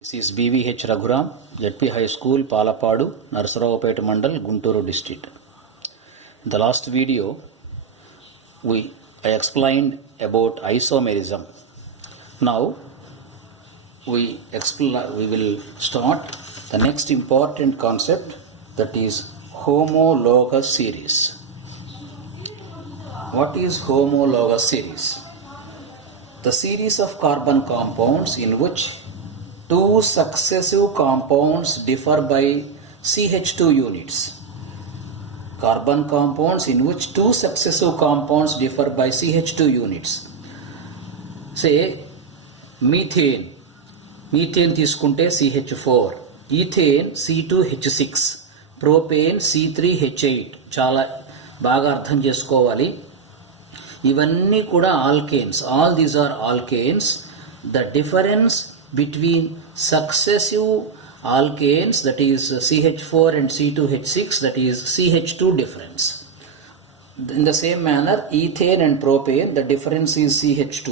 This is BVH Raghuram, ZP High School, Palapadu, Narsaravapeta Mandal, Guntur district. In the last video, I explained about isomerism. Now, we will start the next important concept, that is homologous series. What is homologous series? The series of carbon compounds in which two successive compounds differ by CH2 units. Carbon compounds in which two successive compounds differ by CH2 units. Say methane తీసుకుంటే CH4, ethane C2H6, propane C3H8. చాలా బాగా అర్థం చేసుకోవాలి. ఇవన్నీ కూడా alkanes. All these are alkanes. The difference between successive alkanes, that is CH4 and C2H6, that is CH2 difference. In the same manner, ethane and propane, the difference is CH2.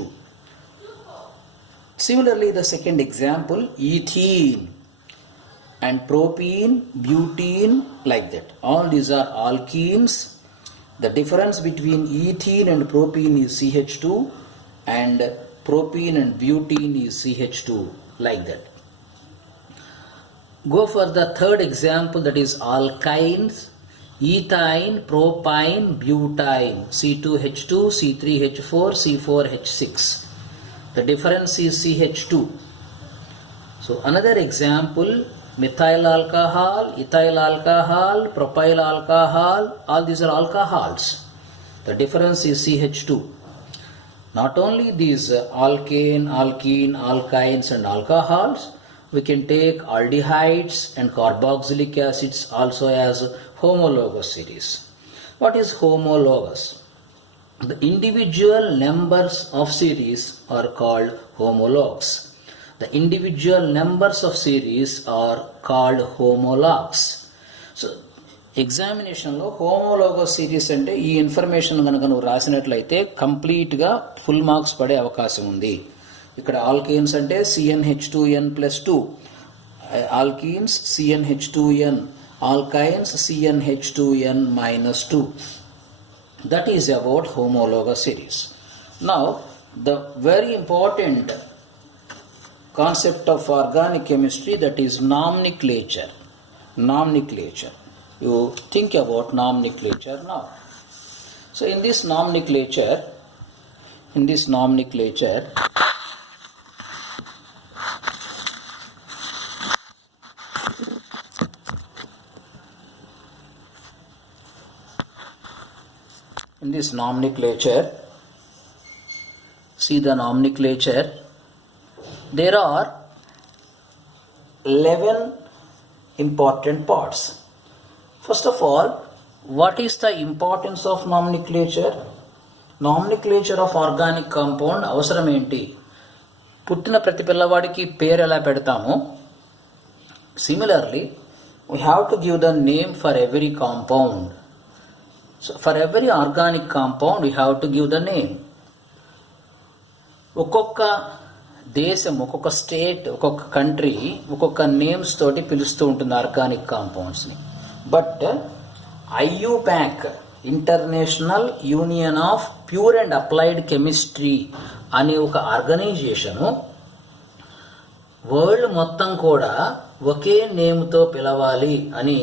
Similarly, the second example, ethene and propene, butene, like that. All these are alkenes. The difference between ethene and propene is CH2, and propene and butene is CH2, like that. Go for the third example, that is alkynes, ethyne, propyne, butyne, C2H2, C3H4, C4H6. The difference is CH2. So another example, methyl alcohol, ethyl alcohol, propyl alcohol, all these are alcohols. The difference is CH2. Not only these alkane, alkene, alkynes and alcohols, we can take aldehydes and carboxylic acids also as homologous series. What is homologous? The individual numbers of series are called homologues. The individual numbers of series are called homologues. So, ఎగ్జామినేషన్లో homologous series అంటే ఈ ఇన్ఫర్మేషన్ కనుక నువ్వు రాసినట్లయితే కంప్లీట్గా full marks పడే అవకాశం ఉంది. ఇక్కడ ఆల్కేన్స్ అంటే CnH2n+2, alkenes CnH2n, alkynes CnH2n-2. That is about homologous series. Now, the very important concept of organic chemistry, that is nomenclature. Nomenclature. You think about nomenclature now. So in this nomenclature, see the nomenclature, there are 11 important parts. First of all, what is the importance of nomenclature? Nomenclature of organic compound అవసరం ఏంటి? పుట్టిన ప్రతి పిల్లవాడికి పేరు ఎలా పెడతామో, similarly, we have to give the name for every compound. So for every organic compound, we have to give the name. ఒక్కొక్క దేశం, ఒక్కొక్క స్టేట్, ఒక్కొక్క కంట్రీ ఒక్కొక్క నేమ్స్ తోటి పిలుస్తూ ఉంటుంది ఆర్గానిక్ కాంపౌండ్స్ని. But IUPAC, international union of pure and applied chemistry అనే ఒక ఆర్గనైజేషను వరల్డ్ మొత్తం కూడా ఒకే నేమ్తో పిలవాలి అని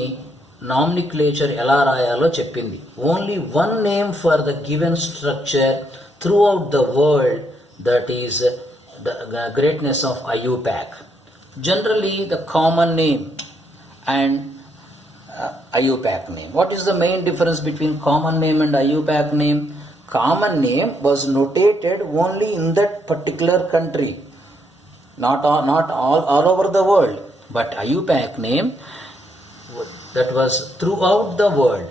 నామినిక్లేచర్ ఎలా రాయాలో చెప్పింది. Only one name for the given structure through out the world, that is the greatness of IUPAC. Generally, the common name and IUPAC name. What is the main difference between common name and IUPAC name? Common name was notated only in that particular country, not all over the world. But IUPAC name, that was throughout the world.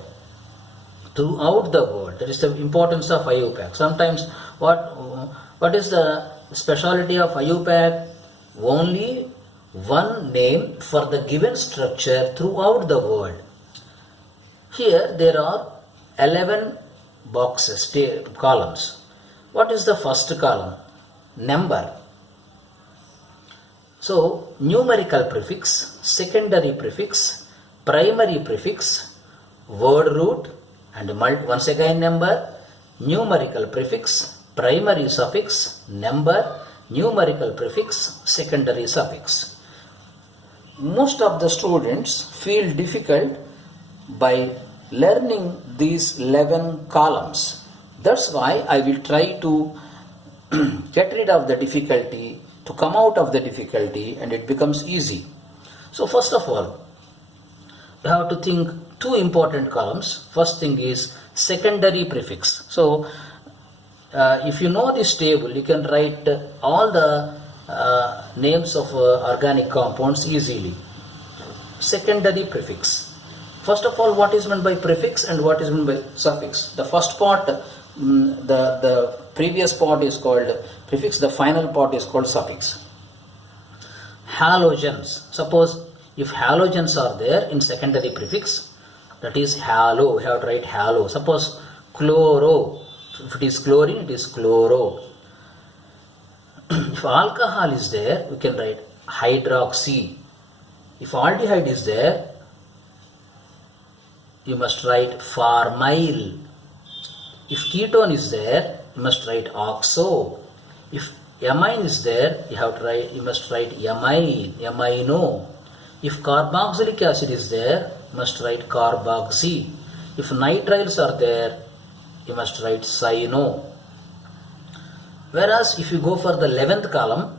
That is the importance of IUPAC. Sometimes what is the speciality of IUPAC? Only one name for the given structure throughout the world. Here there are 11 boxes, columns. What is the first column? Number. So numerical prefix, secondary prefix, primary prefix, word root, and once again number, numerical prefix, primary suffix, number, numerical prefix, secondary suffix. Most of the students feel difficult by learning these 11 columns. That's why I will try to get rid of the difficulty, to come out of the difficulty, and it becomes easy. So first of all, you have to think two important columns. First thing is secondary prefix. So if you know this table, you can write all the names of organic compounds easily. Secondary prefix. First of all, what is meant by prefix and what is meant by suffix? The first part, the previous part is called prefix, the final part is called suffix. Halogens. Suppose if halogens are there in secondary prefix, that is halo, you have to write halo. Suppose chloro, if it is chlorine, it is chloro. If alcohol is there, we can write hydroxy. If aldehyde is there, you must write formyl. If ketone is there, you must write oxo. If amine is there, you must write amine, amino. If carboxylic acid is there, you must write carboxy. If nitriles are there, you must write cyano. Whereas if you go for the 11th column,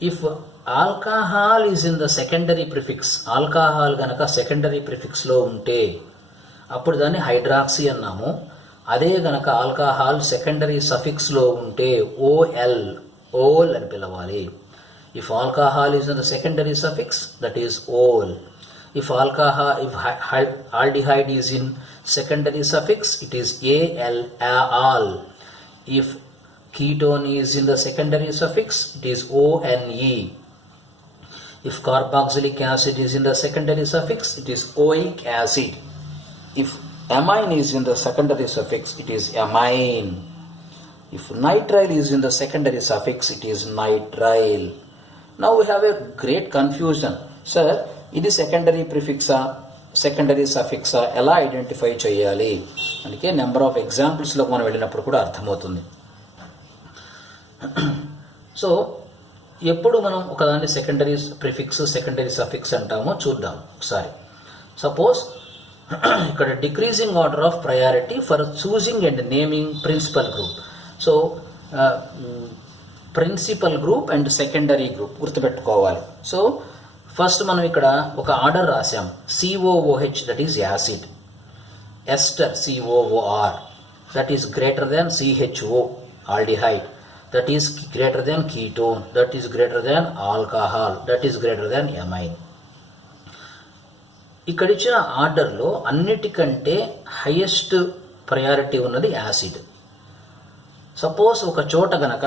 if alcohol is in the secondary prefix, alcohol ganaka secondary prefix lo unte, అప్పుడు దాన్ని హైడ్రాక్సీ అన్నాము. అదే గనక alcohol secondary suffix లో ఉంటే ol అని పిలవాలి. If alcohol is in the secondary suffix, that is ol. If aldehyde is in secondary suffix, it is al. If ketone is in the secondary suffix, it is one. If carboxylic acid is in the secondary suffix, it is oic acid. If amine is in the secondary suffix, it is amine. If nitrile is in the secondary suffix, it is nitrile. Now we have a great confusion. Sir, ఇది సెకండరీ ప్రిఫిక్సా, సెకండరీ సఫిక్సా, ఎలా ఐడెంటిఫై చేయాలి? అందుకే number of ఎగ్జాంపుల్స్లోకి మనం వెళ్ళినప్పుడు కూడా అర్థమవుతుంది. సో ఎప్పుడు మనం ఒకదాన్ని సెకండరీ ప్రిఫిక్స్, సెకండరీ సఫిక్స్ అంటామో చూద్దాం ఒకసారి. సపోజ్ ఇక్కడ decreasing order of priority for choosing and naming principal group. So principal group and secondary group గుర్తుపెట్టుకోవాలి. సో ఫస్ట్ మనం ఇక్కడ ఒక ఆర్డర్ రాసాం. COOH, that is acid. Ester, COOR, that is greater than CHO, aldehyde, that is greater than ketone, that is greater than alcohol, that is greater than amine. ఇక్కడ ఇచ్చిన ఆర్డర్లో అన్నిటికంటే highest priority ఉన్నది acid. Suppose ఒక చోట గనక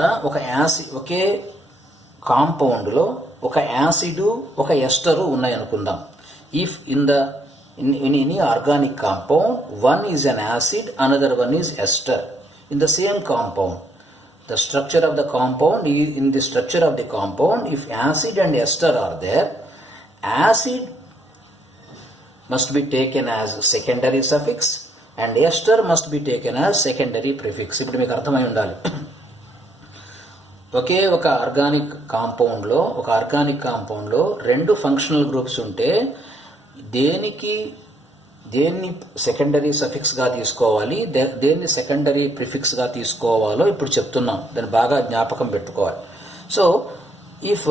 ఒకే కాంపౌండ్లో ఒక యాసిడ్, ఒక ఎస్టరు ఉన్నాయనుకుందాం. If in any organic compound, one is an acid, another one is ester in the same compound. The structure of the compound, in the structure of the compound, if acid and ester are there, acid must be taken as secondary suffix and ester must be taken as secondary prefix. ఇప్పుడు మీకు అర్థమై ఉండాలి. ఒకే ఒక ఆర్గానిక్ కాంపౌండ్లో రెండు functional groups ఉంటే దేన్ని సెకండరీ సఫిక్స్గా తీసుకోవాలి, దేన్ని సెకండరీ ప్రిఫిక్స్గా తీసుకోవాలో ఇప్పుడు చెప్తున్నాం. దాన్ని బాగా జ్ఞాపకం పెట్టుకోవాలి. సో ఇఫ్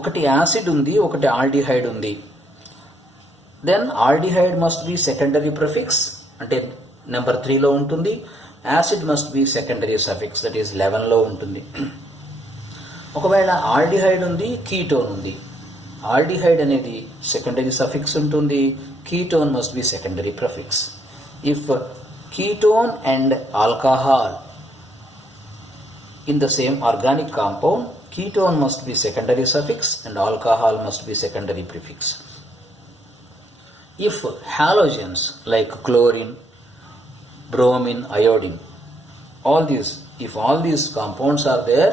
ఒకటి యాసిడ్ ఉంది, ఒకటి ఆల్డిహైడ్ ఉంది, then aldehyde must be secondary prefix, అంటే నెంబర్ 3లో ఉంటుంది. Acid must be secondary suffix, that is 11లో ఉంటుంది. ఒకవేళ ఆల్డిహైడ్ ఉంది, కీటోన్ ఉంది, ఆల్డిహైడ్ అనేది సెకండరీ సఫిక్స్ ఉంటుంది, ketone must be secondary prefix. If ketone and alcohol in the same organic compound, ketone must be secondary suffix and alcohol must be secondary prefix. If halogens like chlorine, bromine, iodine, if all these compounds are there,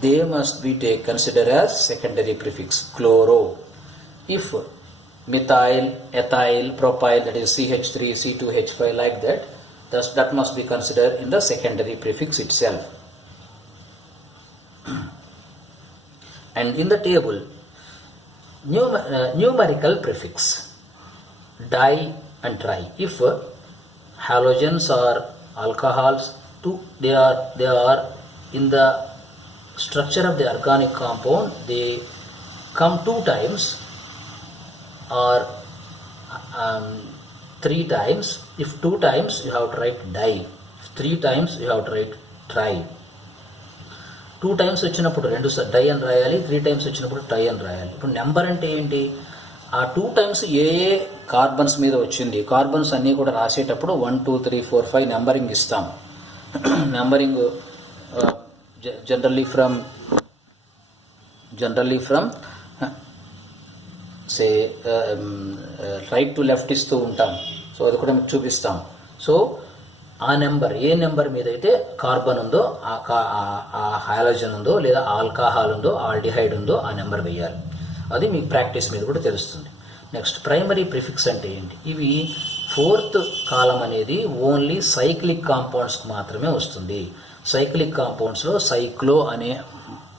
they must be considered as secondary prefix. Chloro. If methyl, ethyl, propyl, that is CH3, C2H5, like that, that must be considered in the secondary prefix itself. And in the table, numerical prefix, di and tri. If halogens or alcohols, they are in the structure of the organic compound, they come 2 times or 3 times. If 2 times, you have to write di. If 3 times, you have to write tri. 2 times వచ్చినప్పుడు 2 డై అని రాయాలి, 3 టైమ్స్ వచ్చినప్పుడు ట్రై అని రాయాలి. ఇప్పుడు నెంబర్ అంటే ఏంటి? ఆ 2 టైమ్స్ ఏ కార్బన్స్ మీద వచ్చింది, కార్బన్స్ అన్నీ కూడా రాసేటప్పుడు 1 2 3 4 5 నెంబరింగ్ ఇస్తాం. Numbering generally from say right to left ఇస్తూ ఉంటాం. సో అది కూడా మీకు చూపిస్తాం. సో ఆ నెంబర్, ఏ నెంబర్ మీద అయితే కార్బన్ ఉందో, ఆ హైడ్రోజన్ ఉందో, లేదా ఆల్కహాల్ ఉందో, ఆల్డిహైడ్ ఉందో, ఆ నెంబర్ వేయాలి. అది మీకు ప్రాక్టీస్ మీద కూడా తెలుస్తుంది. నెక్స్ట్, ప్రైమరీ ప్రిఫిక్స్ అంటే ఏంటి? ఇవి 4th కాలం అనేది ఓన్లీ సైక్లిక్ కాంపౌండ్స్కి మాత్రమే వస్తుంది. సైక్లిక్ కాంపౌండ్స్లో సైక్లో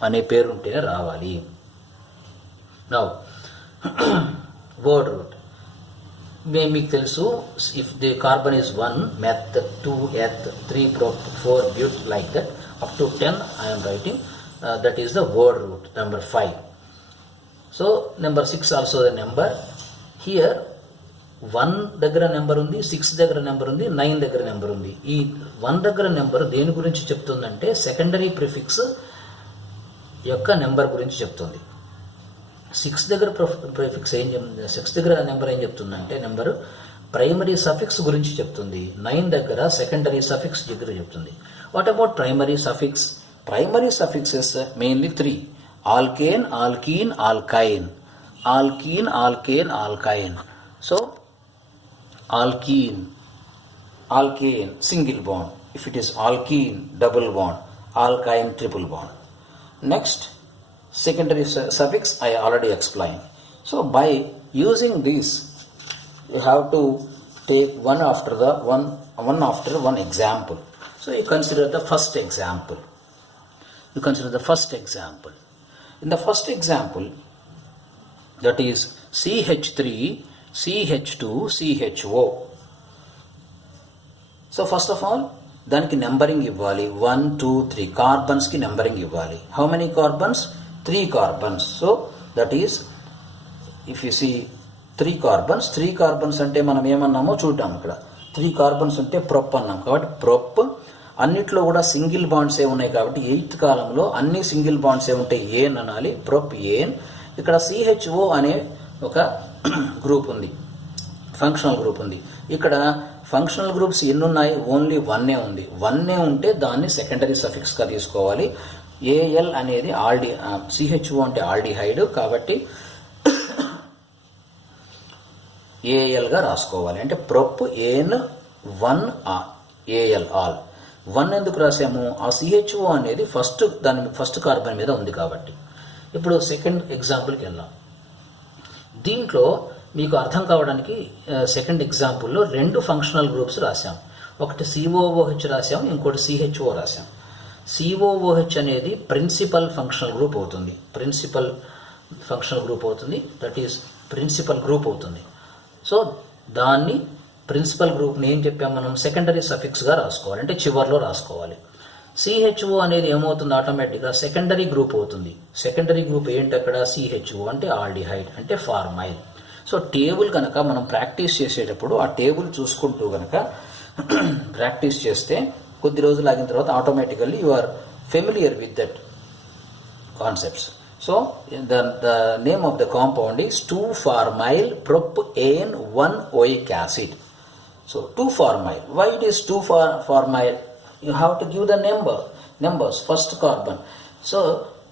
అనే పేరు ఉంటేనే రావాలి. నౌ వర్డ్ రూట్ మీకు తెలుసు. ఇఫ్ ది కార్బన్ ఈజ్ 1 మెత్, 2 ఎత్, 3 prop, 4 బ్యూట్, like that up to 10 I am writing. That is the word root, number 5. So number 6 also the number. Here 1 దగ్గర నెంబర్ ఉంది, 6 దగ్గర నెంబర్ ఉంది, 9 దగ్గర నెంబర్ ఉంది. ఈ 1 దగ్గర నెంబర్ దేని గురించి చెప్తుందంటే సెకండరీ ప్రిఫిక్స్ యొక్క నెంబర్ గురించి చెప్తుంది. 6 దగ్గర ప్రిఫిక్స్ 6 దగ్గర నెంబర్ ఏం చెప్తుందంటే నెంబర్ ప్రైమరీ సఫిక్స్ గురించి చెప్తుంది. 9 దగ్గర సెకండరీ సఫిక్స్ దగ్గర చెప్తుంది. What about primary suffix? Primary suffixes mainly 3: alkane, alkyne, ఆల్కైన్. ఆల్కీన్, ఆల్కేన్, ఆల్కైన్. So alkene, alkane, single bond. If it is alkene, double bond. Alkyne, triple bond. Next, secondary suffix I already explained. So by using this, you have to take one after one example. So you consider the first example. In the first example, that is CH3, CH2, CHO. So first of all, దానికి numbering ఇవ్వాలి. 1 2 3 కార్బన్స్కి numbering ఇవ్వాలి. How many carbons? 3 carbons. So that is, if you see 3 carbons అంటే మనం ఏమన్నామో చూద్దాం. ఇక్కడ 3 carbons అంటే ప్రొప్ అన్నాం. కాబట్టి ప్రొప్ అన్నిట్లో కూడా సింగిల్ బాండ్సే ఉన్నాయి. కాబట్టి 8th కాలంలో అన్ని సింగిల్ బాండ్సే ఉంటాయి. ఏన్ అనాలి, ప్రొప్ ఏన్. ఇక్కడ CHO అనే ఒక గ్రూప్ ఉంది, ఫంక్షనల్ గ్రూప్ ఉంది. ఇక్కడ ఫంక్షనల్ గ్రూప్స్ ఎన్ని ఉన్నాయి? ఓన్లీ 1 ఉంది. 1 ఉంటే దాన్ని సెకండరీ సఫిక్స్గా తీసుకోవాలి. AL అనేది CHO అంటే ఆల్డిహైడ్, కాబట్టి ALగా రాసుకోవాలి. అంటే ప్రొప్ ఏన్ 1 AL ఆల్. 1 ఎందుకు రాసాము? ఆ CHO అనేది ఫస్ట్ కార్బన్ మీద ఉంది కాబట్టి. ఇప్పుడు సెకండ్ ఎగ్జాంపుల్కి వెళ్దాం. దీంట్లో మీకు అర్థం కావడానికి సెకండ్ ఎగ్జాంపుల్లో 2 ఫంక్షనల్ గ్రూప్స్ రాసాం. ఒకటి COOH రాసాం, ఇంకోటి CHO రాసాం. COOH అనేది ప్రిన్సిపల్ ఫంక్షనల్ గ్రూప్ అవుతుంది. దట్ ఈస్ ప్రిన్సిపల్ గ్రూప్ అవుతుంది. సో దాన్ని ప్రిన్సిపల్ గ్రూప్ని ఏం చెప్పాం మనం? సెకండరీ సఫిక్స్గా రాసుకోవాలి, అంటే చివర్లో రాసుకోవాలి. CHO అనేది ఏమవుతుంది? ఆటోమేటిక్గా సెకండరీ గ్రూప్ అవుతుంది. సెకండరీ గ్రూప్ ఏంటి అక్కడ? CHO అంటే ఆల్డిహైడ్, అంటే ఫార్మైల్. సో టేబుల్ కనుక మనం ప్రాక్టీస్ చేసేటప్పుడు ఆ టేబుల్ చూసుకుంటూ కనుక ప్రాక్టీస్ చేస్తే కొద్ది రోజులు ఆగిన తర్వాత automatically you are familiar with that concepts. So the name of the compound is 2-formyl propane 1-oic acid. So 2-formyl. Why it is 2-formyl? You have to give the numbers, first carbon. So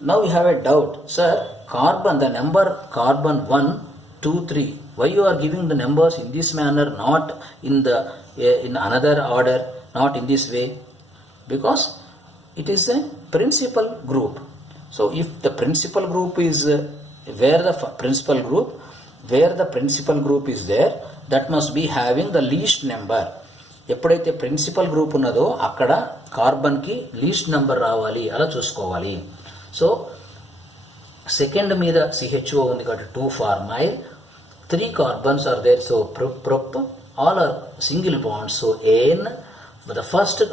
now you have a doubt, sir, carbon, the number carbon 1 2 3, why you are giving the numbers in this manner, not in another order, not in this way? Because it is a principal group. So if the principal group is where the principal group is there, that must be having the least number. ఎప్పుడైతే principal group ఉన్నదో అక్కడ కార్బన్కి least number రావాలి, అలా చూసుకోవాలి. So second మీద CHO ఉంది కాబట్టి 2 formyl, 3 carbons are there, so prop, all are single bonds, so AN. But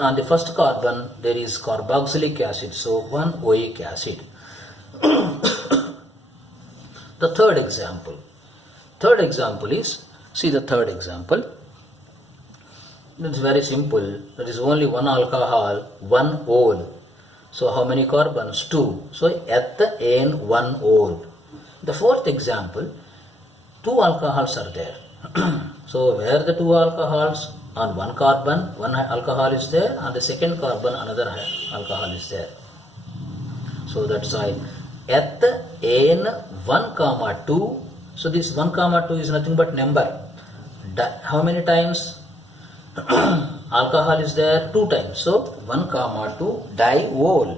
on the first carbon there is carboxylic acid, so 1 oic acid. The third example is, see the third example. It's very simple. There is only one alcohol, one ol. So how many carbons? 2. So at the N 1 ol. The fourth example, 2 alcohols are there. So where the 2 alcohols, on one carbon one alcohol is there, on the second carbon another alcohol is there. So that's why at the N 1, 2. So this 1, 2 is nothing but number. How many times alcohol is there? 2 times. So 1, 2 diol.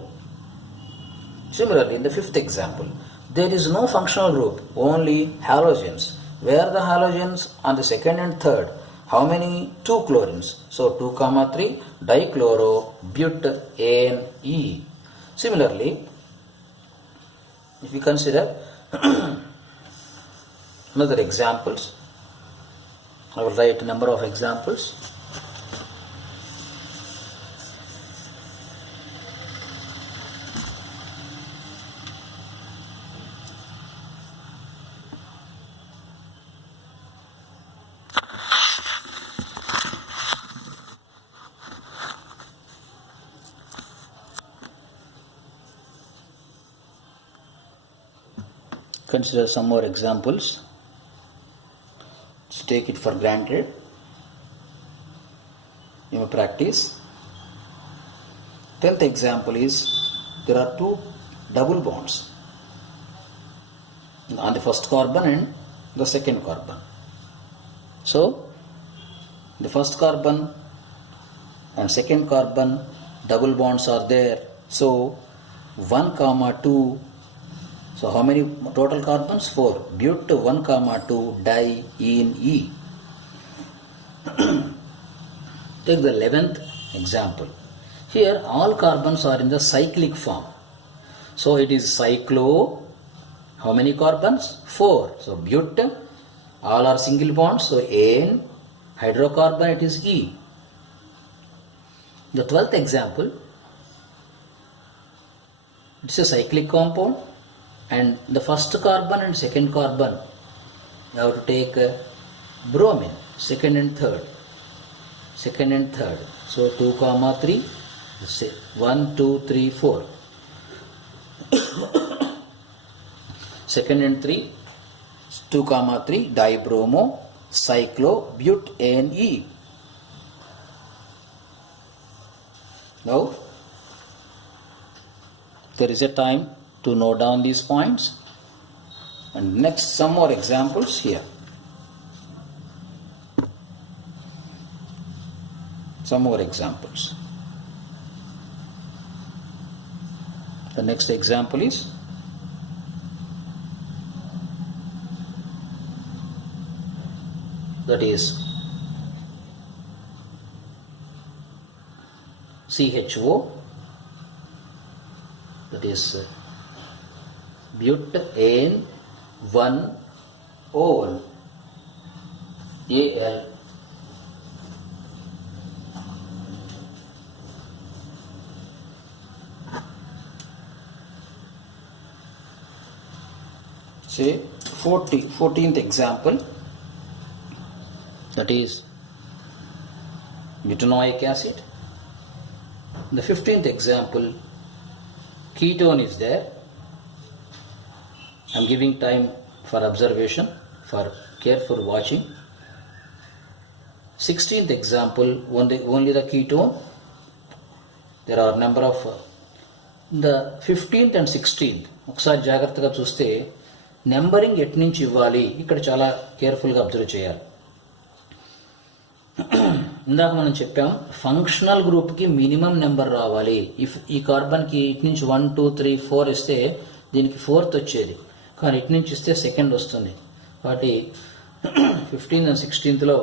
Similarly, in the fifth example, there is no functional group, only halogens. Where the halogens on the second and third? How many? 2 chlorines. So 2, 3 dichloro butane. Similarly, if we consider another examples, I will write a number of examples. Consider some more examples. Just take it for granted. You may practice. 10th example is, there are 2 double bonds on the first carbon and the second carbon. So the first carbon and second carbon double bonds are there. So 1, 2. So how many total carbons? 4. But 1, 2 diene. Take the 11th example. Here all carbons are in the cyclic form. So it is cyclo. How many carbons? 4. So but, all are single bonds. So An, hydrocarbon, it is E. The 12th example, it's a cyclic compound. And the first carbon and second carbon, you have to take bromine, second and third. So 2, 3, 1, 2, 3, 4. Second and 3, 2, 3, dibromo, cyclobutane. Now, there is a time to note down these points, and next some more examples here. Some more examples. The next example is, that is CHO, that is butane 1 ol, Al. Say 14th example, that is butanoic acid. The 15th example, ketone is there. I am giving time for observation, for careful watching. 16th example, only the ketone. There are number of the 15th and 16th. ఒకసారి జాగ్రత్తగా చూస్తే నెంబరింగ్ ఎటు నుంచి ఇవ్వాలి ఇక్కడ చాలా కేర్ఫుల్గా అబ్జర్వ్ చేయాలి. ఇందాక మనం చెప్పాం ఫంక్షనల్ గ్రూప్కి మినిమం నెంబర్ రావాలి. ఇఫ్ ఈ కార్బన్కి ఇటు నుంచి 1 2 3 4 ఇస్తే దీనికి 4th వచ్చేది, కానీ ఇటు నుంచి ఇస్తే 2nd వస్తుంది. కాబట్టి 15th and 16thలో